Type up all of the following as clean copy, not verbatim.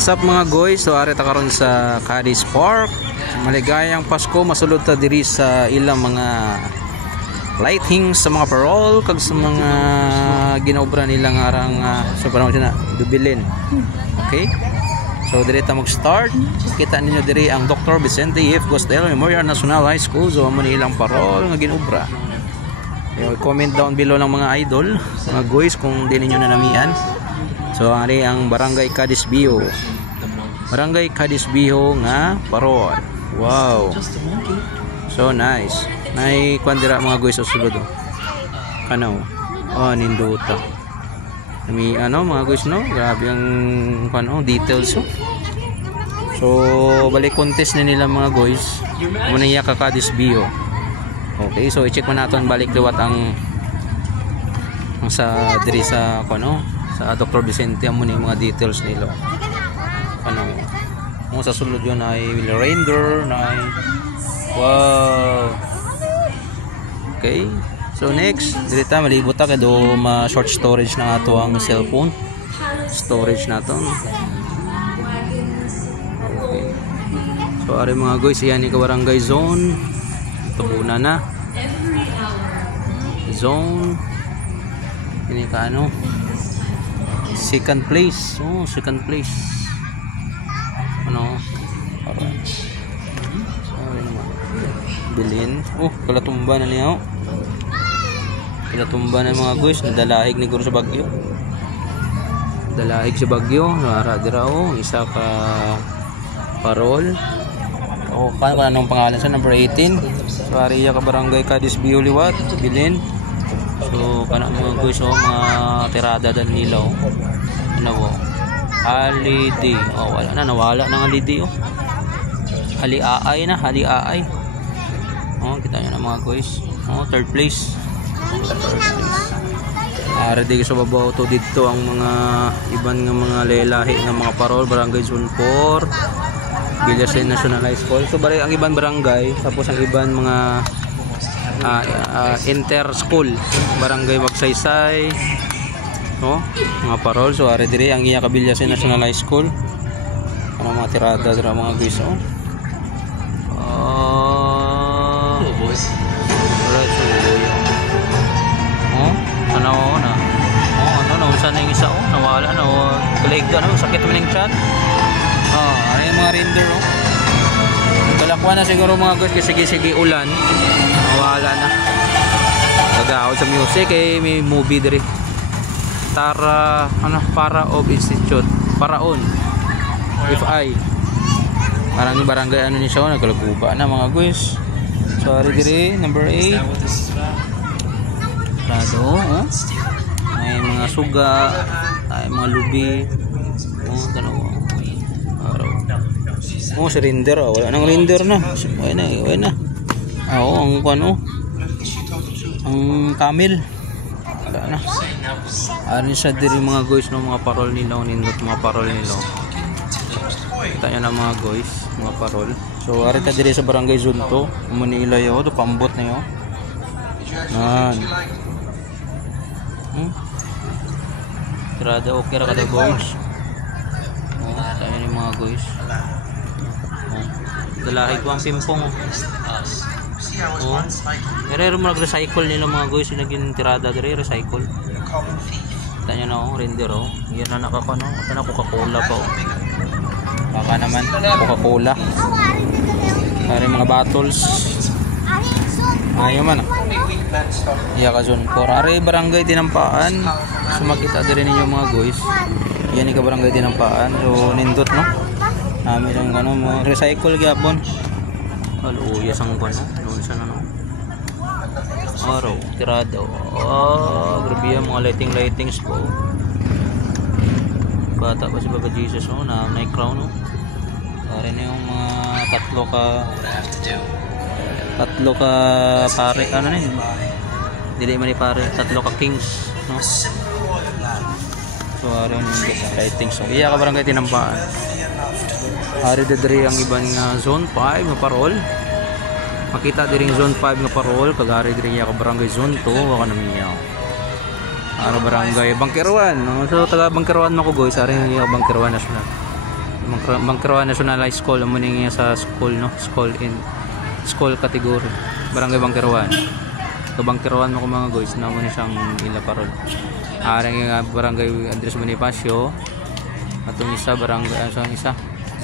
What's up mga guys? So ari ta karon sa Cadiz Park. Maligayang Pasko masulod ta diri sa ilang mga lighting sa mga parol kag sa mga ginobra nilang arang so parang na dubilin. Okay? So diri ta mag-start. Kita ninyo diri ang Dr. Vicente F. Gostel Memorial National High School. So amo ni ilang parol nga ginobra. Comment down below ng mga idol, mga guys kung di ninyo nanamian. So ari ang Barangay Cadiz Bio. Barangay Cadiz Bio nga parol. Wow. So nice. Nay kwandira mga guys sa sulod. Kanaw. Oh ninduta. Kami ano mga guys no, grabe ang details oh. So balik contest na nila mga guys. Muna iya ka Cadiz Bio. Okay, so i-check mo natin balik liwat ang sa diri sa sa Dr. Vicente amo ni mga details nilo. Mo sa sulod yon ay render na wow. Okay. So next, diri ta malibot ta kay do ma short storage na ato ang cellphone. Storage naton. Okay. So ari mga guys, yan ni Barangay Zone. Tubuna na zone ini ka second place. Oh second place alright. Sorry naman bilin kalatumba na niya kalatumba na mga guys nadalahig ni guro sa bagyo nara dira isa ka parol paano anong pangalan sa number 18. So area ka Barangay Cadiz Bio liwat bilin. So kana mga guys mga tirada dan nilaw. Holiday. Wala na nawala nang holiday haliaay na haliaay. Kita niyo na mga guys. Third place. Ari sa babaw to dito ang mga iban nga mga lelahi nga mga parol Barangay Zone 4. Villasen National High School. So bari ang ibang barangay tapos ang ibang mga inter-school Barangay Magsaysay mga parol. So ari diri ang iya ka Villasen National High School. Ano mga tirada dira mga guys boys. Ano saan na yung isa nawala na kulig na sakit mo ng chan. Ano yung mga render kalakwa na siguro mga guys kasi sige ulan nawala na nag-out sa music may movie diri para of institute paraon if I parang yung barangay ni siya nagkalaguba na mga guys. Sorry diri number 8 Prado may mga suga ay mga lubi si render wala nang render na wala na ang ang camel wala na ano siya diri mga guys mga parol nila nindot mga parol nila kita nyo na mga guys mga parol. So ari ta diri sa Barangay Zone 2 Manila do pambot na yo tirada okay ra kada guys tayo ni mga guys dalahig ko ang pimpong pero mag-recycle nila mga guys naging tirada diri recycle kita nyo na render yan na nakakano kasi na Coca-Cola pa baka naman Coca-Cola pare mga bottles ayaw man iya ka Zone 4 ari Barangay Tinampaan. So makita diri ninyo mga guys yan ni ka Barangay Tinampaan. So nindot namin ang mo recycle gyapon yes ang noon sa araw tirado grabe mga lightings po bata pa si Baba Jesus na may crown pare na yung mga tatlo ka pare dili man ni pare tatlo ka kings so aron yung lightings iya ka Barangay Tinampaan. Ari diri ang iban nga Zone 5 nga parol. Makita diri Zone 5 nga parol kagari diri ka Barangay Zone 2 wala na miyaw. Barangay Bangkiruan. So taga Bangkiruan mo ko guys, ari nga Bangkiruan national. Mangkiroan National High School amo ning sa school no, school category. Barangay Bangkiroan. Kabangkiroan mo ko mga guys, na mo ni siyang ila parol. Arang barangay Andres Bonifacio. Atong isa barangay ang isa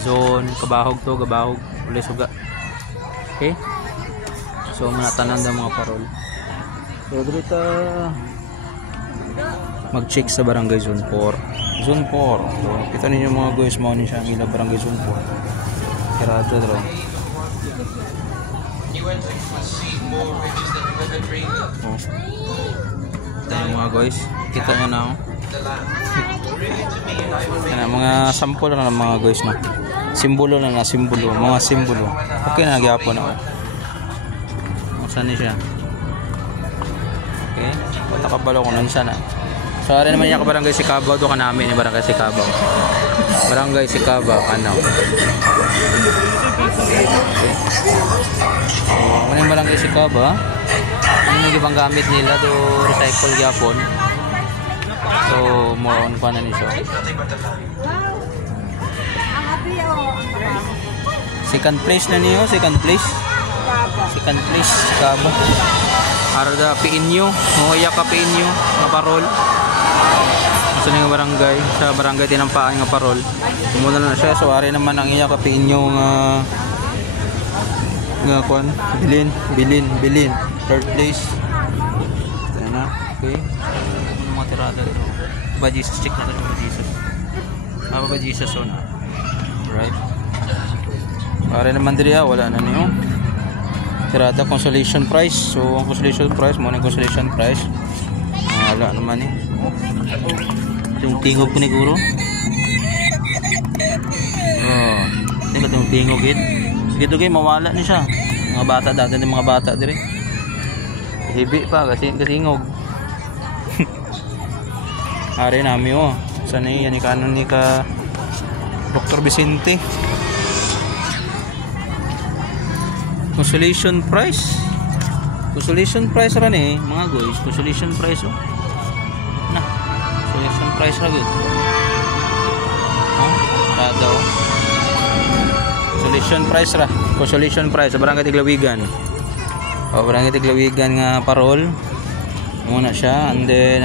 zone Kabahog to, Gabahog, uli suga. Okay? So muna tanan da mga parol. So dito mag-check sa barangay Zone 4. Zone 4. So, kita ninyo mga guys, mao ni siya ang ila barangay Zone 4. Karado dro. Ayan mga guys, kita nyo na mga sample na mga guys no. Simbolo na simbolo, mga simbolo. Okay na gyapon ako. Saan ni siya? Okay, patakabalo ko nun sana. So ari naman yung barangay Sikabaw do ka namin yung barangay Sikabaw. Barangay Sikabaw ano. Okay. Ano yung barangay Sikabaw? Ano yung ibang gamit nila do recycle gyapon. So mo on pa na ni siya. Second place na niyo, second place. Second place Sikabaw. Arada piinyo, mga ka piinyo, mga parol. Sa nga barangay, sa barangay Tinampaan nga parol. Muna na siya, so ari naman ang iya ka piinyo nga kon, bilin. Third place. Ito na, okay. Ano mga tirada ito? Ba Jesus, check natin ba Jesus. Ba Jesus o na? Right. Ari naman diri wala na niyo. Tirada consolation prize. So ang consolation prize mo na consolation prize. Wala naman eh. Yung tingog ko ni guro. Oh, tingog yung tingog gid. Sige to kay mawala ni siya. Mga bata dati ng mga bata dire. Hibi pa kasi tingog. Ari nami oh. Sana yan ni kanon ni ka Dr. Vicente. Consolation prize. Consolation prize ra ni mga guys, consolation prize oh. Na. Consolation prize ra gud. Daw. Consolation prize ra. Consolation prize sa barangay Tiglawigan. Barangay Tiglawigan nga parol. Muna siya and then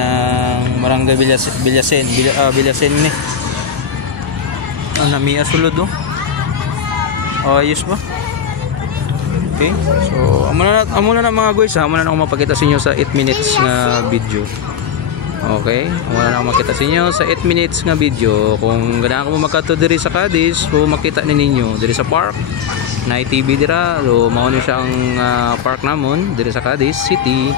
barangay Billasen ni. Nami asulod oh. Ayos ba? Okay, so amo na mga guys ha, amo na ako mapakita sa inyo sa 8 minutes nga video. Okay, amo na ako makita sa inyo sa 8 minutes nga video. Kung ganahan ko makato diri sa Cadiz, so makita ni ninyo diri sa park na TV dira, so mao ni siya ang park namon diri sa Cadiz City,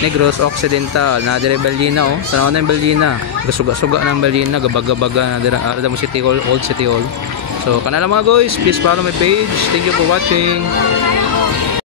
Negros Occidental. Na diri Ballina oh, tanaw na yung Ballina, gasuga-suga ng Ballina, gabaga-baga na dira Arada mo City Hall, Old City Hall. So kanala mga guys, please follow my page. Thank you for watching.